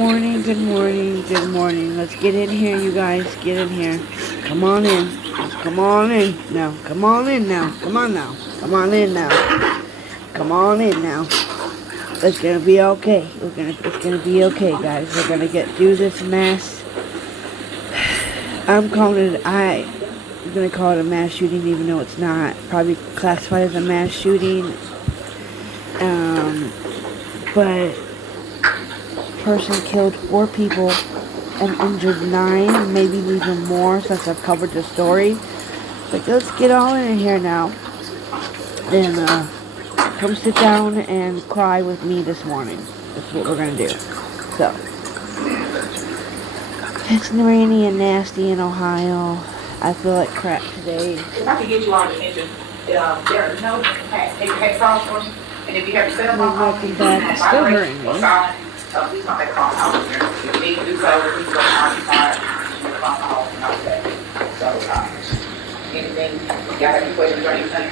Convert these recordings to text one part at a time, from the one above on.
Morning, good morning, good morning. Let's get in here, you guys. Get in here. Come on in. Come on in now. Come on in now. Come on now. Come on in now. Come on in now. It's gonna be okay. It's gonna be okay, guys. We're gonna get through this mess. I'm gonna call it a mass shooting, even though it's not. Probably classified as a mass shooting. But person killed 4 people and injured 9, maybe even more since I've covered the story. But let's get all in here now and come sit down and cry with me this morning. That's what we're gonna do. So it's rainy and nasty in Ohio. I feel like crap today. If I could get you all attention, there are no hey, frogs for me. And if you have your cell phone on, It's still hurting me. Please don't make a phone call here. If you need to do so, please go occupied. Make a phone call and all that. So, anything, y'all have any questions or anything?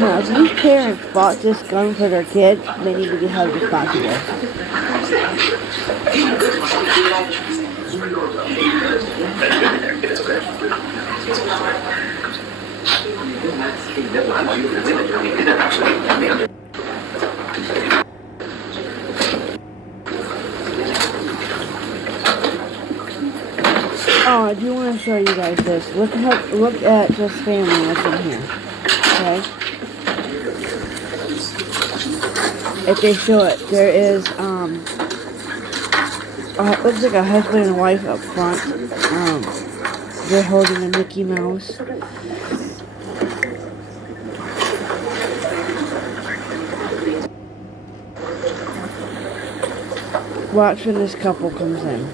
Now, if these parents bought this gun for their kids, they need to be held responsible. Oh, I do want to show you guys this. Look at this family that's in here. Okay? If they show it, there is looks like a husband and wife up front. They're holding a Mickey Mouse. Watch when this couple comes in.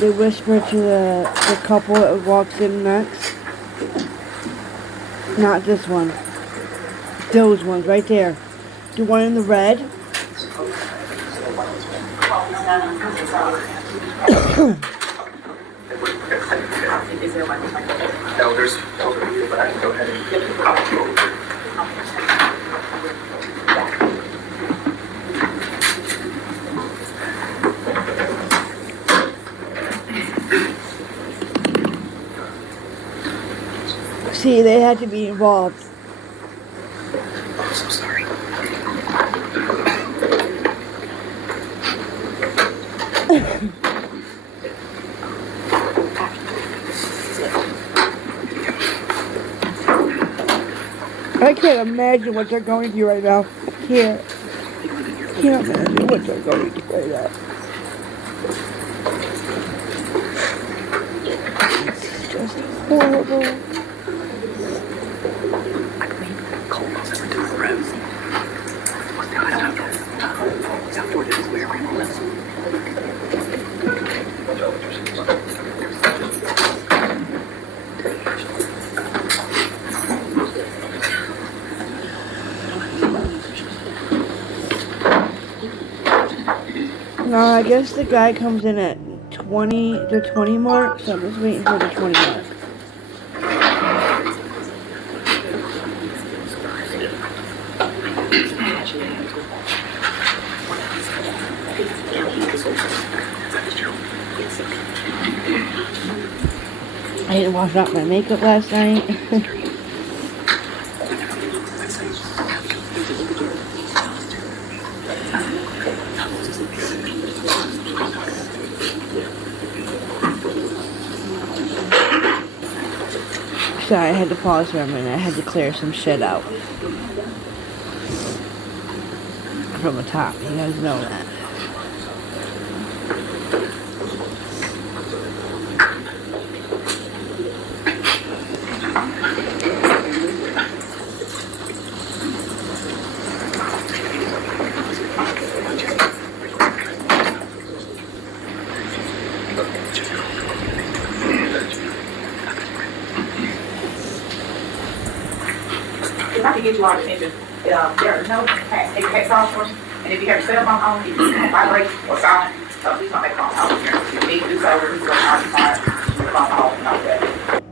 They whisper to the couple that walks in next. Not this one. Those ones right there. The one in the red. Elders, but I can go ahead and See, they had to be involved. I'm so sorry. I can't imagine what they're going through right now. I can't imagine what they're going through right now. It's just horrible. No, I guess the guy comes in at 20, the 20 mark, so I'm just waiting for the 20 mark. I didn't wash out my makeup last night. Sorry, I had to pause for a minute. I had to clear some shit out. From the top, you guys know that. if I could get you all attention, there are no text options, and if you have your cell phone on, if you vibrate or silent, please don't make phone calls here. If you need to do so, please go to occupied, the phone calls and all that.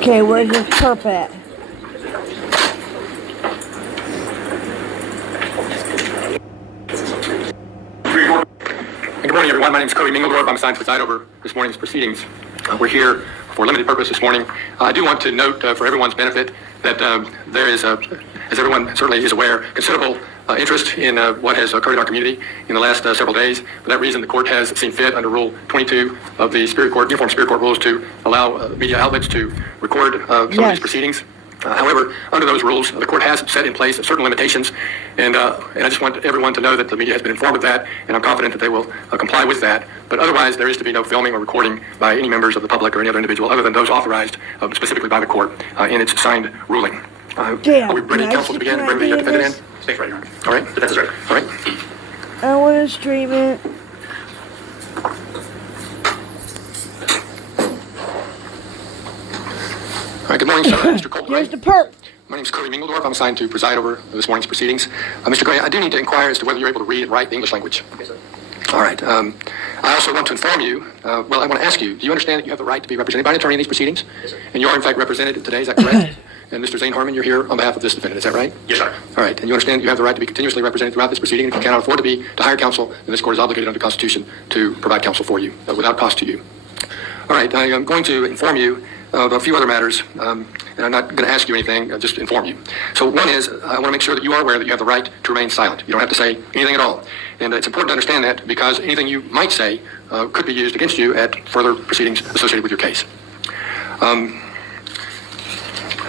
Okay, where's this perp at? Good morning, everyone. My name is Cody Mingledorf. I'm assigned to preside over this morning's proceedings. We're here for a limited purpose this morning. I do want to note for everyone's benefit that there is, as everyone certainly is aware, considerable interest in what has occurred in our community in the last several days. For that reason, the court has seen fit under Rule 22 of the Uniform Superior Court rules to allow media outlets to record some of these proceedings. However, under those rules, the court has set in place certain limitations, and I just want everyone to know that the media has been informed of that, and I'm confident that they will comply with that. But otherwise, there is to be no filming or recording by any members of the public or any other individual other than those authorized specifically by the court in its signed ruling. Are we ready, counsel, to begin and bring the defendant in? Thanks, right, Your Honor. All right. Defense is ready. All right. I want to stream it. All right, good morning, sir. Mr. Colt. Here's the perp. My name is Cody Mingledorf. I'm assigned to preside over this morning's proceedings. Mr. Gray, I do need to inquire as to whether you're able to read and write the English language. Yes, sir. All right. I also want to inform you, I want to ask you, do you understand that you have the right to be represented by an attorney in these proceedings? Yes, sir. And you are, in fact, represented today, is that correct? And Mr. Zane Harmon, you're here on behalf of this defendant, is that right? Yes, sir. All right. And you understand you have the right to be continuously represented throughout this proceeding. If you cannot afford to hire counsel, then this court is obligated under the Constitution to provide counsel for you without cost to you. All right. I am going to inform you of a few other matters, and I'm not going to ask you anything, I'll just inform you. So one is, I want to make sure that you are aware that you have the right to remain silent. You don't have to say anything at all. And it's important to understand that because anything you might say could be used against you at further proceedings associated with your case.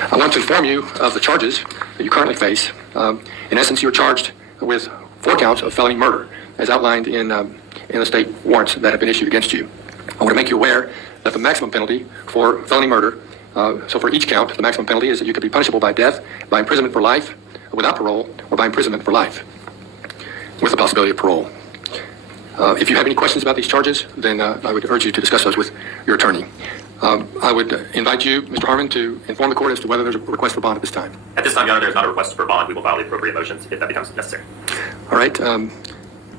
I want to inform you of the charges that you currently face. In essence, you're charged with 4 counts of felony murder, as outlined in the state warrants that have been issued against you. I want to make you aware that the maximum penalty for felony murder, so for each count, the maximum penalty is that you could be punishable by death, by imprisonment for life, without parole, or by imprisonment for life, with the possibility of parole. If you have any questions about these charges, then I would urge you to discuss those with your attorney. I would invite you, Mr. Harmon, to inform the court as to whether there's a request for bond at this time. At this time, Your Honor, there's not a request for bond. We will file the appropriate motions if that becomes necessary. All right.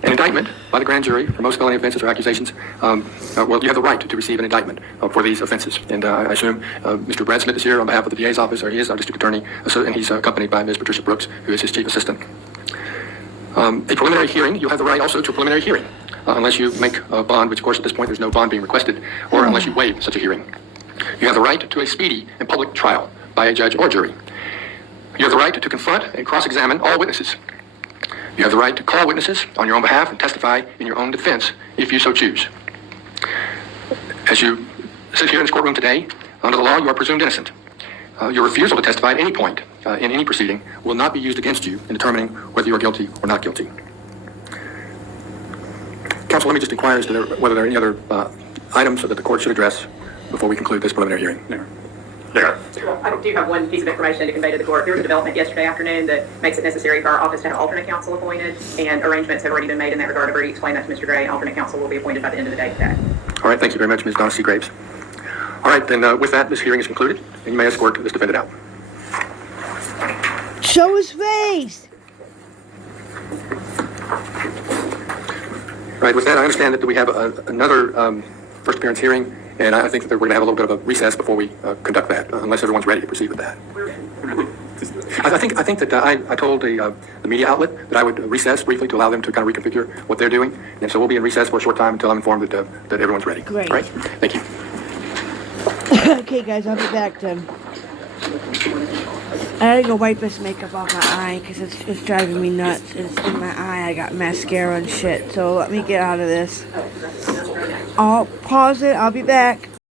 An indictment by the grand jury for most felony offenses or accusations, well, you have the right to receive an indictment for these offenses. And I assume Mr. Brad Smith is here on behalf of the DA's office, or he is our district attorney, and he's accompanied by Ms. Patricia Brooks, who is his chief assistant. A preliminary hearing, you have the right also to a preliminary hearing, unless you make a bond, which of course at this point there's no bond being requested, or unless you waive such a hearing. You have the right to a speedy and public trial by a judge or jury. You have the right to confront and cross-examine all witnesses. You have the right to call witnesses on your own behalf and testify in your own defense if you so choose. As you sit here in this courtroom today, under the law, you are presumed innocent. Your refusal to testify at any point in any proceeding will not be used against you in determining whether you are guilty or not guilty. Counsel, let me just inquire as to whether there are any other items that the court should address before we conclude this preliminary hearing. No. There. I do have one piece of information to convey to the court. There was a development yesterday afternoon that makes it necessary for our office to have alternate counsel appointed, and arrangements have already been made in that regard. I've already explained that to Mr. Gray. Alternate counsel will be appointed by the end of the day today. All right, thank you very much, Ms. Donna C. Graves. All right, then with that, this hearing is concluded, and you may escort this defendant out. Show his face. All right, with that, I understand that we have another first appearance hearing, and I think that we're going to have a little bit of a recess before we conduct that, unless everyone's ready to proceed with that. I think that I told the media outlet that I would recess briefly to allow them to kind of reconfigure what they're doing, and so we'll be in recess for a short time until I'm informed that everyone's ready. Great. All right, thank you. Okay, guys, I'll be back then. I gotta go wipe this makeup off my eye because it's driving me nuts. It's in my eye. I got mascara and shit. So let me get out of this. I'll pause it. I'll be back.